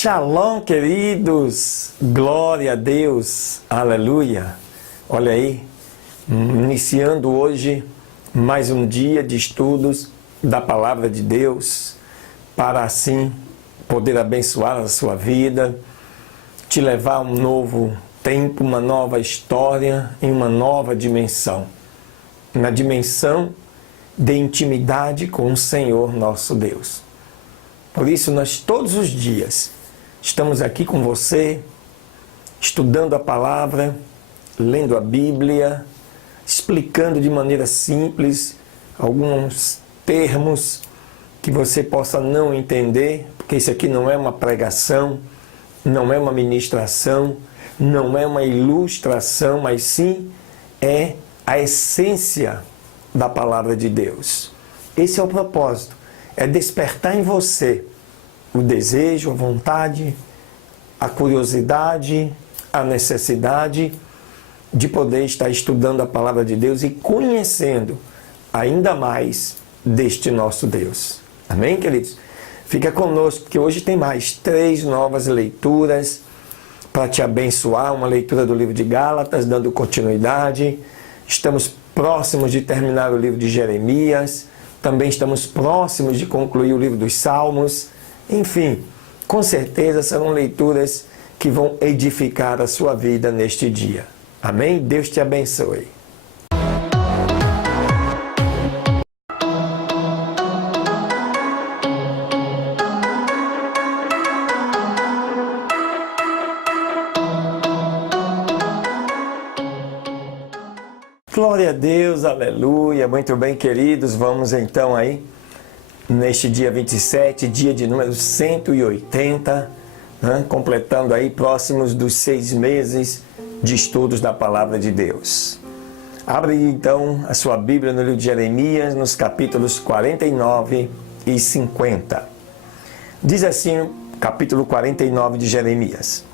Shalom, queridos! Glória a Deus! Aleluia! Olha aí, iniciando hoje mais um dia de estudos da Palavra de Deus, para assim poder abençoar a sua vida, te levar a um novo tempo, uma nova história, em uma nova dimensão. Na dimensão de intimidade com o Senhor nosso Deus. Por isso, nós todos os dias estamos aqui com você, estudando a palavra, lendo a Bíblia, explicando de maneira simples alguns termos que você possa não entender, porque isso aqui não é uma pregação, não é uma ministração, não é uma ilustração, mas sim é a essência da palavra de Deus. Esse é o propósito, é despertar em você o desejo, a vontade, a curiosidade, a necessidade de poder estar estudando a palavra de Deus e conhecendo ainda mais deste nosso Deus. Amém, queridos? Fica conosco, que hoje tem mais 3 novas leituras para te abençoar. Uma leitura do livro de Gálatas, dando continuidade. Estamos próximos de terminar o livro de Jeremias. Também estamos próximos de concluir o livro dos Salmos. Enfim, com certeza serão leituras que vão edificar a sua vida neste dia. Amém? Deus te abençoe. Glória a Deus, aleluia. Muito bem, queridos, vamos então aí, neste dia 27, dia de número 180, completando aí próximos dos 6 meses de estudos da Palavra de Deus. Abre então a sua Bíblia no livro de Jeremias, nos capítulos 49 e 50. Diz assim, capítulo 49 de Jeremias.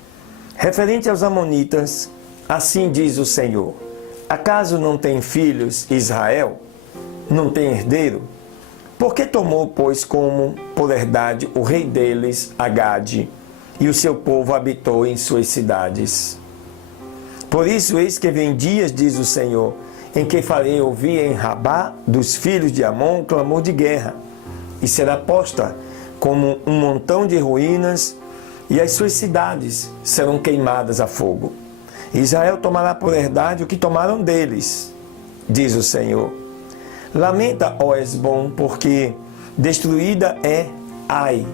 Referente aos amonitas, assim diz o Senhor: acaso não tem filhos Israel? Não tem herdeiro? Por que tomou, pois, como por herdade o rei deles, Agade, e o seu povo habitou em suas cidades? Por isso, eis que vem dias, diz o Senhor, em que farei ouvir em Rabá dos filhos de Amon clamor de guerra, e será posta como um montão de ruínas, e as suas cidades serão queimadas a fogo. Israel tomará por herdade o que tomaram deles, diz o Senhor. Lamenta, ó Esbom, porque destruída é Ai.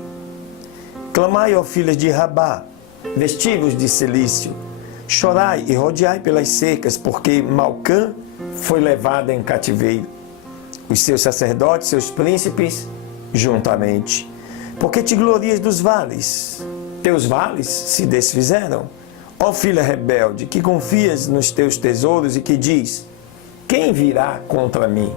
Clamai, ó filhas de Rabá, vestivos de cilício. Chorai e rodeai pelas secas, porque Malcã foi levada em cativeiro. Os seus sacerdotes, seus príncipes, juntamente. Porque te glorias dos vales, teus vales se desfizeram. Ó filha rebelde, que confias nos teus tesouros e que diz: quem virá contra mim?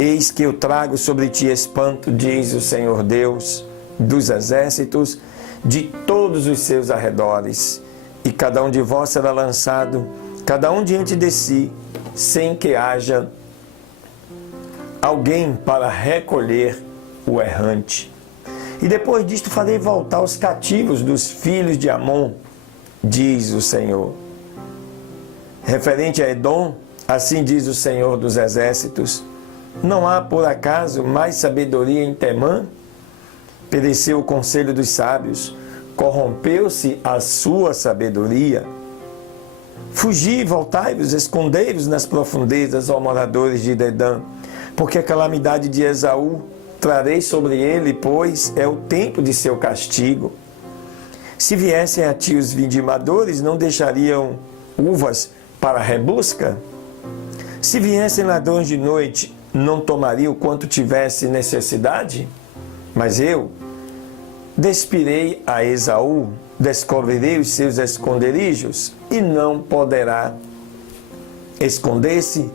Eis que eu trago sobre ti espanto, diz o Senhor Deus dos exércitos, de todos os seus arredores, e cada um de vós será lançado, cada um diante de si, sem que haja alguém para recolher o errante. E depois disto farei voltar os cativos dos filhos de Amon, diz o Senhor. Referente a Edom, assim diz o Senhor dos exércitos: não há por acaso mais sabedoria em Temã? Pereceu o conselho dos sábios, corrompeu-se a sua sabedoria. Fugi, voltai-vos, escondei-vos nas profundezas, ó moradores de Dedã, porque a calamidade de Esaú trarei sobre ele, pois é o tempo de seu castigo. Se viessem a ti os vindimadores, não deixariam uvas para a rebusca? Se viessem ladrões de noite, não tomariam quanto tivesse necessidade? Mas eu despirei a Esaú, descobrirei os seus esconderijos, e não poderá esconder-se,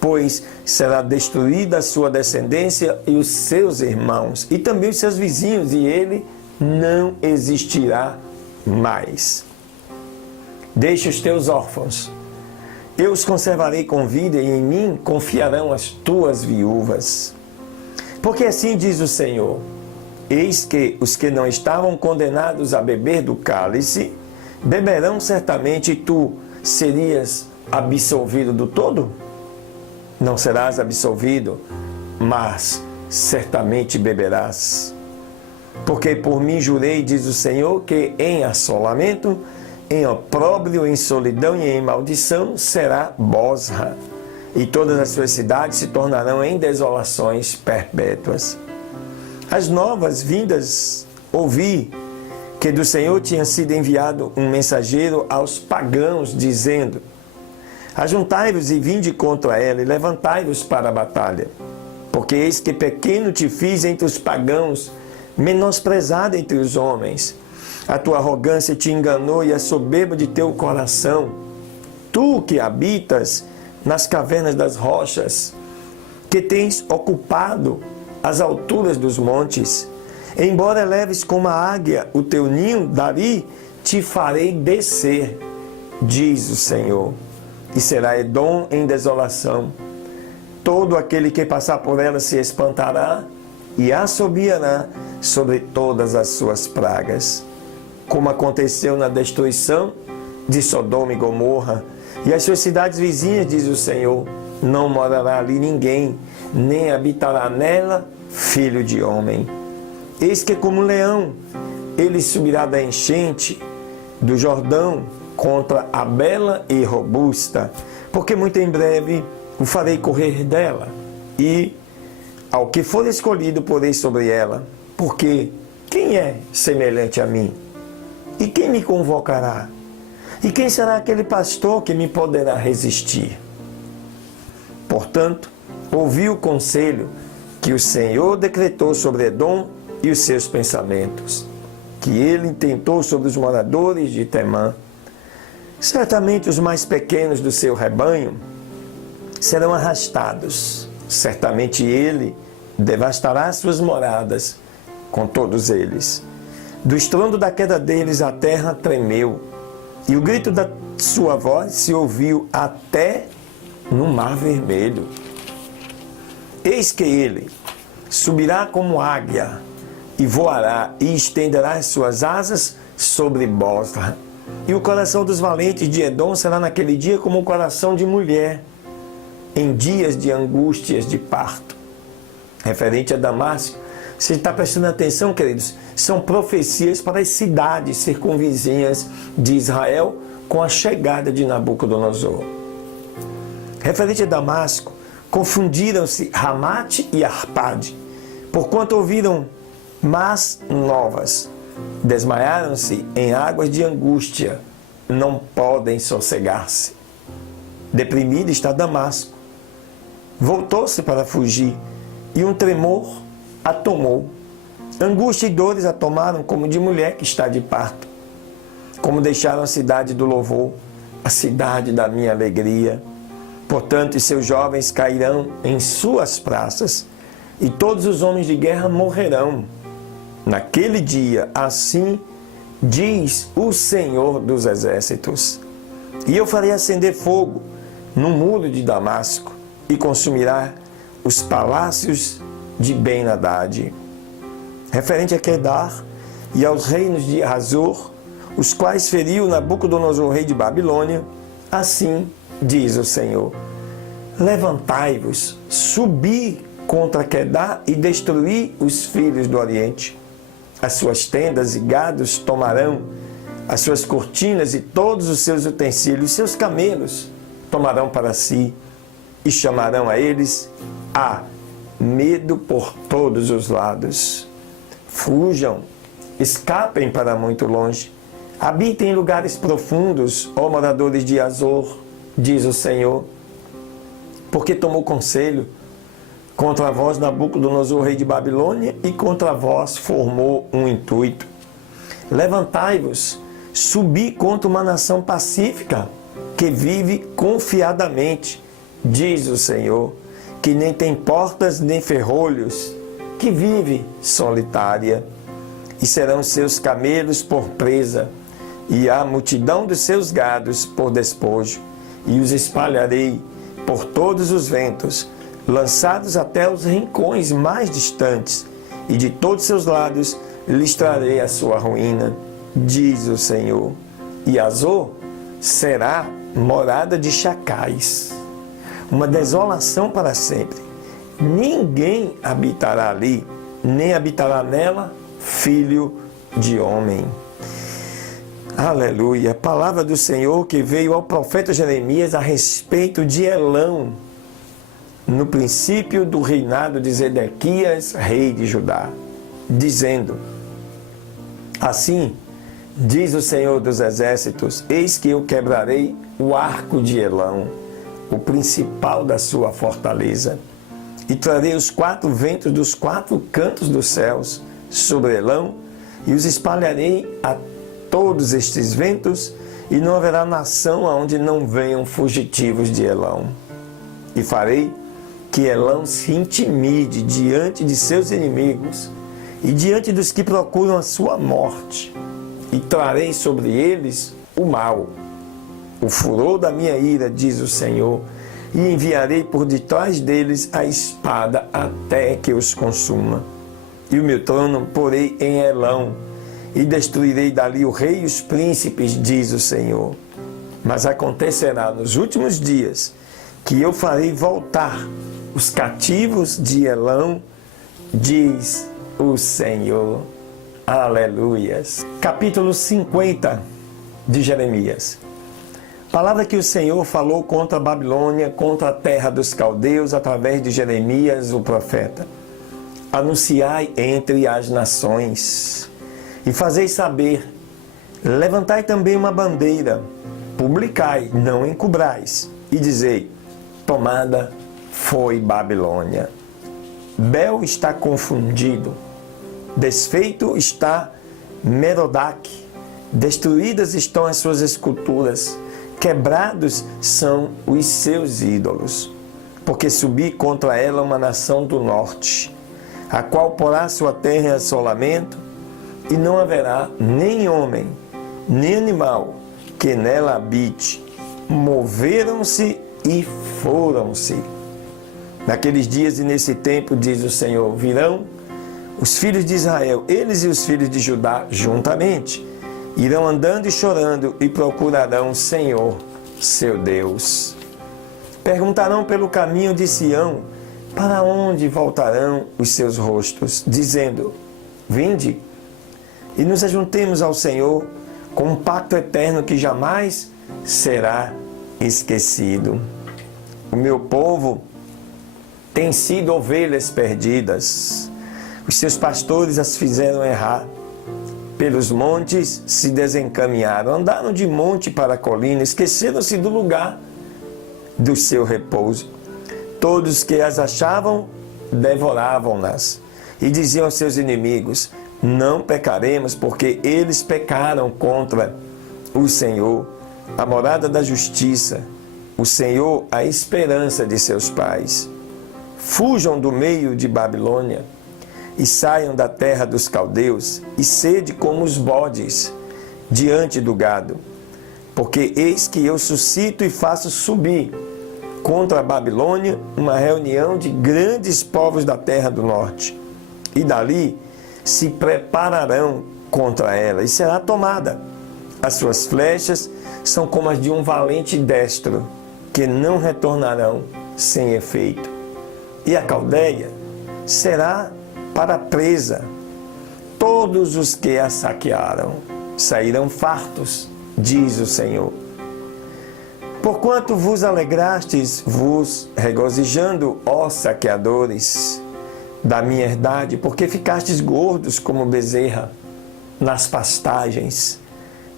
pois será destruída a sua descendência e os seus irmãos, e também os seus vizinhos, e ele não existirá mais. Deixa os teus órfãos, eu os conservarei com vida, e em mim confiarão as tuas viúvas. Porque assim diz o Senhor: Eis que os que não estavam condenados a beber do cálice, beberão certamente, e tu serias absolvido do todo? Não serás absolvido, mas certamente beberás. Porque por mim jurei, diz o Senhor, que em assolamento, em opróbrio, em solidão e em maldição será Bosra, e todas as suas cidades se tornarão em desolações perpétuas. As novas vindas ouvi que do Senhor tinha sido enviado um mensageiro aos pagãos, dizendo: ajuntai-vos e vinde contra ela, e levantai-vos para a batalha. Porque eis que pequeno te fiz entre os pagãos, menosprezado entre os homens. A tua arrogância te enganou e a soberba de teu coração. Tu que habitas nas cavernas das rochas, que tens ocupado as alturas dos montes, embora eleves como a águia o teu ninho, dali te farei descer, diz o Senhor, e será Edom em desolação. Todo aquele que passar por ela se espantará e assobiará sobre todas as suas pragas, como aconteceu na destruição de Sodoma e Gomorra, e as suas cidades vizinhas, diz o Senhor, não morará ali ninguém, nem habitará nela filho de homem. Eis que como leão, ele subirá da enchente do Jordão contra a bela e robusta, porque muito em breve o farei correr dela, e ao que for escolhido porei sobre ela, porque quem é semelhante a mim? E quem me convocará? E quem será aquele pastor que me poderá resistir? Portanto, ouvi o conselho que o Senhor decretou sobre Edom e os seus pensamentos, que ele intentou sobre os moradores de Temã. Certamente os mais pequenos do seu rebanho serão arrastados. Certamente ele devastará suas moradas com todos eles. Do estrondo da queda deles a terra tremeu, e o grito da sua voz se ouviu até no Mar Vermelho. Eis que ele subirá como águia, e voará, e estenderá as suas asas sobre Bosra. E o coração dos valentes de Edom será naquele dia como o coração de mulher, em dias de angústias de parto. Referente a Damasco, você está prestando atenção, queridos? São profecias para as cidades circunvizinhas de Israel com a chegada de Nabucodonosor. Referente a Damasco, confundiram-se Ramate e Arpade, porquanto ouviram más novas. Desmaiaram-se em águas de angústia, não podem sossegar-se. Deprimido está Damasco. Voltou-se para fugir, e um tremor a tomou. Angústia e dores a tomaram como de mulher que está de parto. Como deixaram a cidade do louvor, a cidade da minha alegria. Portanto, os seus jovens cairão em suas praças, e todos os homens de guerra morrerão. Naquele dia, assim diz o Senhor dos Exércitos. E eu farei acender fogo no muro de Damasco, e consumirá os palácios de Ben-Hadad. Referente a Quedar e aos reinos de Hazor, os quais feriu Nabucodonosor, rei de Babilônia, assim diz o Senhor: levantai-vos, subi contra Quedar e destruí os filhos do Oriente. As suas tendas e gados tomarão, as suas cortinas e todos os seus utensílios, seus camelos tomarão para si, e chamarão a eles a medo por todos os lados. Fujam, escapem para muito longe, habitem em lugares profundos, ó moradores de Azor, diz o Senhor, porque tomou conselho contra vós Nabucodonosor, rei de Babilônia, e contra vós formou um intuito. Levantai-vos, subi contra uma nação pacífica, que vive confiadamente, diz o Senhor, que nem tem portas nem ferrolhos, que vive solitária, e serão seus camelos por presa, e a multidão dos seus gados por despojo, e os espalharei por todos os ventos, lançados até os rincões mais distantes, e de todos seus lados lhes trarei a sua ruína, diz o Senhor. E Azor será morada de chacais, uma desolação para sempre. Ninguém habitará ali, nem habitará nela filho de homem. Aleluia. Palavra do Senhor que veio ao profeta Jeremias a respeito de Elão, no princípio do reinado de Zedequias, rei de Judá, dizendo: assim diz o Senhor dos Exércitos, eis que eu quebrarei o arco de Elão, o principal da sua fortaleza, e trarei os 4 ventos dos 4 cantos dos céus sobre Elão, e os espalharei a todos estes ventos, e não haverá nação aonde não venham fugitivos de Elão. E farei que Elão se intimide diante de seus inimigos e diante dos que procuram a sua morte, e trarei sobre eles o mal, o furor da minha ira, diz o Senhor, e enviarei por detrás deles a espada até que os consuma. E o meu trono porei em Elão, e destruirei dali o rei e os príncipes, diz o Senhor. Mas acontecerá nos últimos dias que eu farei voltar os cativos de Elão, diz o Senhor. Aleluias. Capítulo 50 de Jeremias. Palavra que o Senhor falou contra a Babilônia, contra a terra dos caldeus, através de Jeremias, o profeta. Anunciai entre as nações, e fazei saber, levantai também uma bandeira, publicai, não encobrais, e dizei, tomada foi Babilônia. Bel está confundido, desfeito está Merodach, destruídas estão as suas esculturas, quebrados são os seus ídolos, porque subi contra ela uma nação do norte, a qual porá sua terra em assolamento, e não haverá nem homem, nem animal que nela habite. Moveram-se e foram-se. Naqueles dias e nesse tempo, diz o Senhor, virão os filhos de Israel, eles e os filhos de Judá juntamente, irão andando e chorando e procurarão o Senhor, seu Deus. Perguntarão pelo caminho de Sião, para onde voltarão os seus rostos, dizendo, vinde, e nos ajuntemos ao Senhor com um pacto eterno que jamais será esquecido. O meu povo tem sido ovelhas perdidas. Os seus pastores as fizeram errar. Pelos montes se desencaminharam, andaram de monte para colina, esqueceram-se do lugar do seu repouso. Todos que as achavam, devoravam-nas. E diziam aos seus inimigos, não pecaremos, porque eles pecaram contra o Senhor, a morada da justiça, o Senhor, a esperança de seus pais. Fujam do meio de Babilônia e saiam da terra dos caldeus e sede como os bodes diante do gado. Porque eis que eu suscito e faço subir contra a Babilônia uma reunião de grandes povos da terra do norte. E dali se prepararão contra ela e será tomada. As suas flechas são como as de um valente destro, que não retornarão sem efeito. E a Caldeia será para presa. Todos os que a saquearam sairão fartos, diz o Senhor. Porquanto vos alegrastes, vos regozijando, ó saqueadores da minha herdade, porque ficastes gordos como bezerra nas pastagens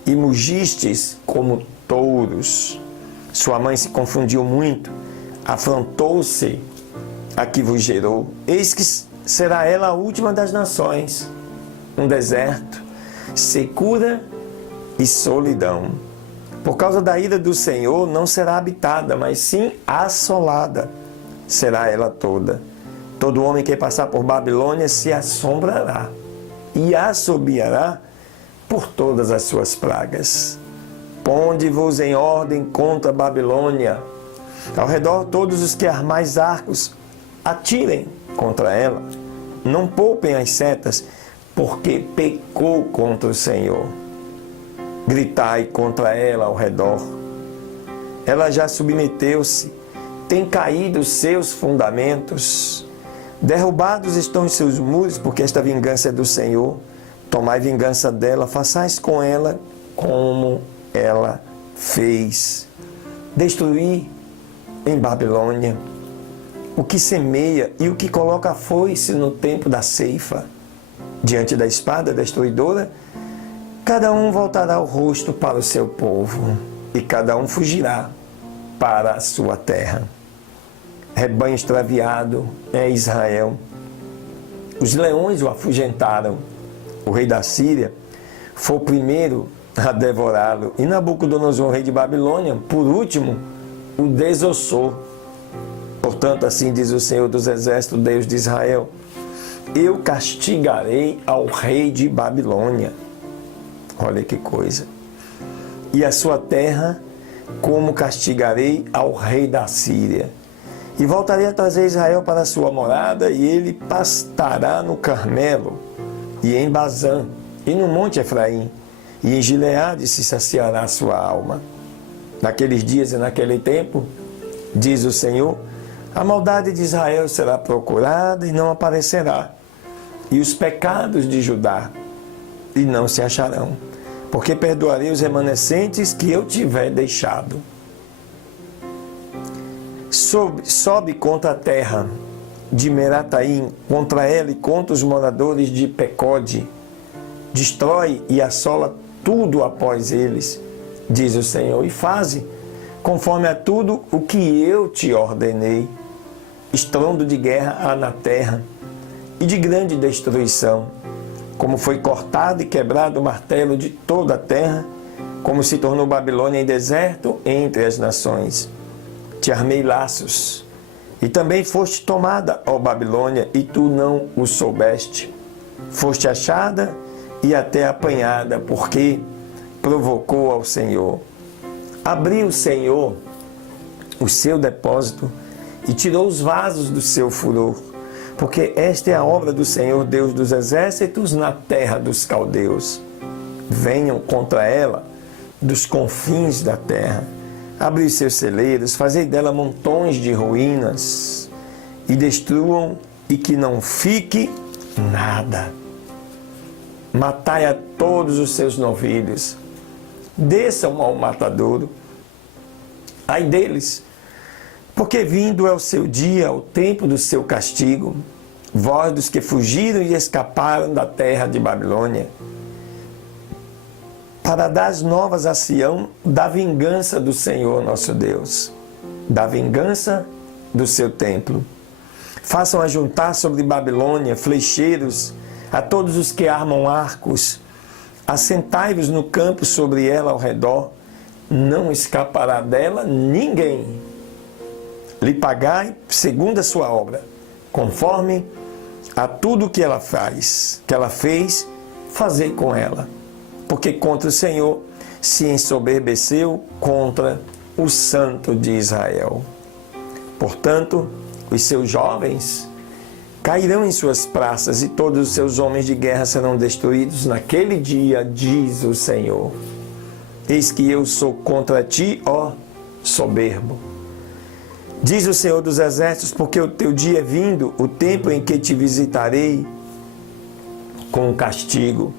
e mugistes como touros. Sua mãe se confundiu muito, afrontou-se a que vos gerou. Eis que será ela a última das nações, um deserto, secura e solidão. Por causa da ira do Senhor não será habitada, mas sim assolada será ela toda. Todo homem que passar por Babilônia se assombrará e assobiará por todas as suas pragas. Ponde-vos em ordem contra a Babilônia. Ao redor todos os que armais arcos, atirem contra ela. não poupem as setas, porque pecou contra o Senhor. Gritai contra ela ao redor. Ela já submeteu-se, tem caído os seus fundamentos. Derrubados estão os seus muros, porque esta vingança é do Senhor. Tomai vingança dela, façais com ela como ela fez. Destruí em Babilônia o que semeia e o que coloca a foice no tempo da ceifa. Diante da espada destruidora, cada um voltará o rosto para o seu povo, e cada um fugirá para a sua terra. Rebanho extraviado é Israel. Os leões o afugentaram. O rei da Síria foi o primeiro a devorá-lo, e Nabucodonosor, rei de Babilônia, por último, o desossou. Portanto, assim diz o Senhor dos Exércitos, Deus de Israel: eu castigarei ao rei de Babilônia. Olha que coisa. E a sua terra, como castigarei ao rei da Síria. E voltarei a trazer Israel para a sua morada, e ele pastará no Carmelo, e em Bazã, e no monte Efraim, e em Gileade se saciará a sua alma. Naqueles dias e naquele tempo, diz o Senhor, a maldade de Israel será procurada e não aparecerá, e os pecados de Judá, e não se acharão, porque perdoarei os remanescentes que eu tiver deixado. Sobe contra a terra de Merataim, contra ela e contra os moradores de Pecode. Destrói e assola tudo após eles, diz o Senhor, e faze conforme a tudo o que eu te ordenei. Estrondo de guerra há na terra e de grande destruição, como foi cortado e quebrado o martelo de toda a terra, como se tornou Babilônia em deserto entre as nações. Te armei laços, e também foste tomada, ó Babilônia, e tu não o soubeste. Foste achada e até apanhada, porque provocou ao Senhor. Abriu o Senhor o seu depósito e tirou os vasos do seu furor, porque esta é a obra do Senhor Deus dos exércitos na terra dos caldeus. Venham contra ela dos confins da terra. Abri os seus celeiros, fazei dela montões de ruínas, e destruam, e que não fique nada. Matai a todos os seus novilhos, desçam ao matadouro. Ai deles, porque vindo é o seu dia, o tempo do seu castigo, vós dos que fugiram e escaparam da terra de Babilônia, para dar as novas a Sião da vingança do Senhor nosso Deus, da vingança do seu templo. Façam ajuntar sobre Babilônia flecheiros, a todos os que armam arcos. Assentai-vos no campo sobre ela ao redor, não escapará dela ninguém. Lhe pagai segundo a sua obra, conforme a tudo que ela fez, fazei com ela. Porque contra o Senhor se ensoberbeceu contra o Santo de Israel. Portanto, os seus jovens cairão em suas praças, e todos os seus homens de guerra serão destruídos naquele dia, diz o Senhor. Eis que eu sou contra ti, ó soberbo. Diz o Senhor dos exércitos, porque o teu dia é vindo, o tempo em que te visitarei com castigo.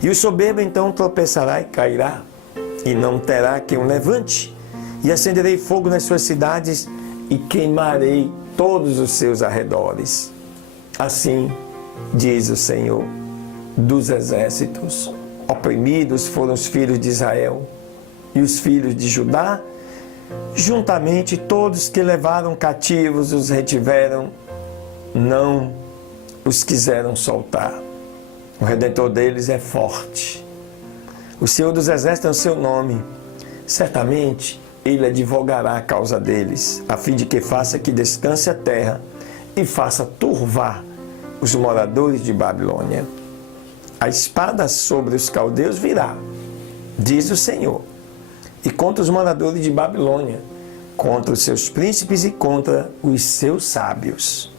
E o soberbo então tropeçará e cairá, e não terá quem o levante. E acenderei fogo nas suas cidades, e queimarei todos os seus arredores. Assim diz o Senhor dos exércitos. Oprimidos foram os filhos de Israel, e os filhos de Judá, juntamente todos que levaram cativos os retiveram, não os quiseram soltar. O Redentor deles é forte. O Senhor dos Exércitos é o seu nome. Certamente ele advogará a causa deles, a fim de que faça que descanse a terra e faça turvar os moradores de Babilônia. A espada sobre os caldeus virá, diz o Senhor, e contra os moradores de Babilônia, contra os seus príncipes e contra os seus sábios.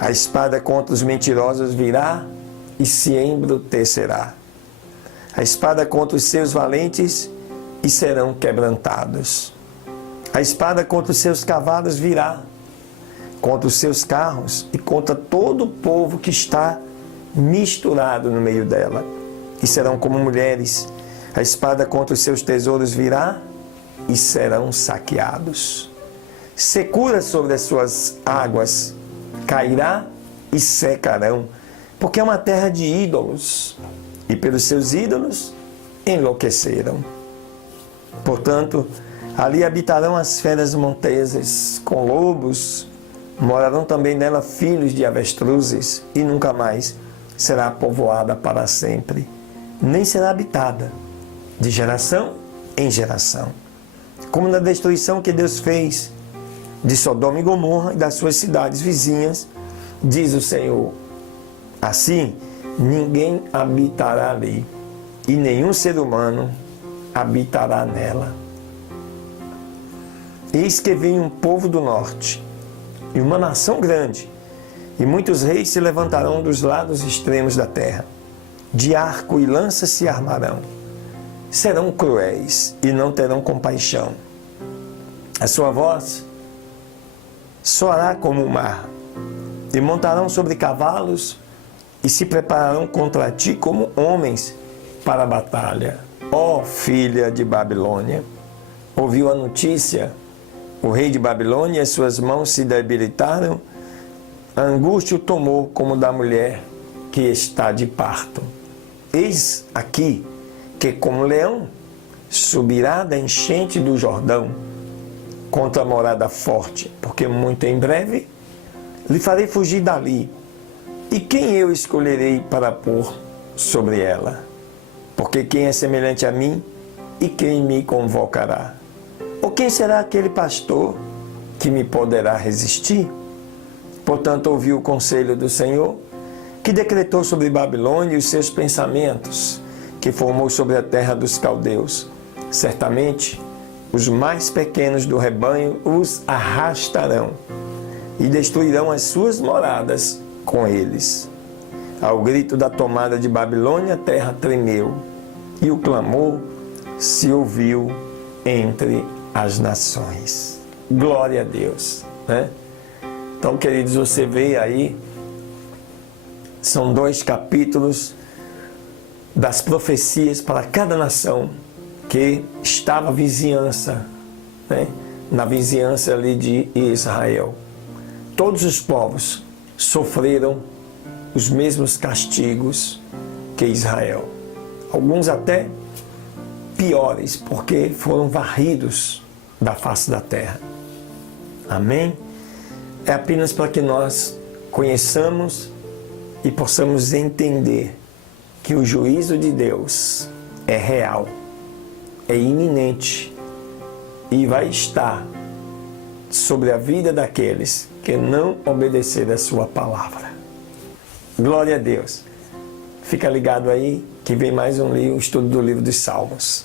A espada contra os mentirosos virá e se embrutecerá. A espada contra os seus valentes e serão quebrantados. A espada contra os seus cavalos virá, contra os seus carros e contra todo o povo que está misturado no meio dela. E serão como mulheres. A espada contra os seus tesouros virá e serão saqueados. Secura sobre as suas águas cairá e secarão, porque é uma terra de ídolos, e pelos seus ídolos enlouqueceram. Portanto, ali habitarão as feras monteses com lobos, morarão também nela filhos de avestruzes, e nunca mais será povoada para sempre, nem será habitada, de geração em geração. Como na destruição que Deus fez de Sodoma e Gomorra e das suas cidades vizinhas, diz o Senhor, assim ninguém habitará ali, e nenhum ser humano habitará nela. Eis que vem um povo do norte, e uma nação grande, e muitos reis se levantarão dos lados extremos da terra. De arco e lança se armarão. Serão cruéis e não terão compaixão. A sua voz soará como o mar, e montarão sobre cavalos, e se prepararão contra ti como homens para a batalha. Ó filha de Babilônia, ouviu a notícia, o rei de Babilônia, as suas mãos se debilitaram, a angústia o tomou como da mulher que está de parto. Eis aqui que como leão subirá da enchente do Jordão contra a morada forte, porque muito em breve lhe farei fugir dali. E quem eu escolherei para pôr sobre ela? Porque quem é semelhante a mim e quem me convocará? Ou quem será aquele pastor que me poderá resistir? Portanto, ouvi o conselho do Senhor, que decretou sobre Babilônia os seus pensamentos, que formou sobre a terra dos caldeus. Certamente, os mais pequenos do rebanho os arrastarão e destruirão as suas moradas com eles. Ao grito da tomada de Babilônia, a terra tremeu e o clamor se ouviu entre as nações. Glória a Deus, né? Então, queridos, você vê aí, são 2 capítulos das profecias para cada nação que estava à vizinhança, né? Na vizinhança ali de Israel. Todos os povos sofreram os mesmos castigos que Israel. Alguns até piores, porque foram varridos da face da terra. Amém? É apenas para que nós conheçamos e possamos entender que o juízo de Deus é real, é iminente e vai estar sobre a vida daqueles que não obedecerem a sua palavra. Glória a Deus. Fica ligado aí que vem mais um estudo do livro dos Salmos.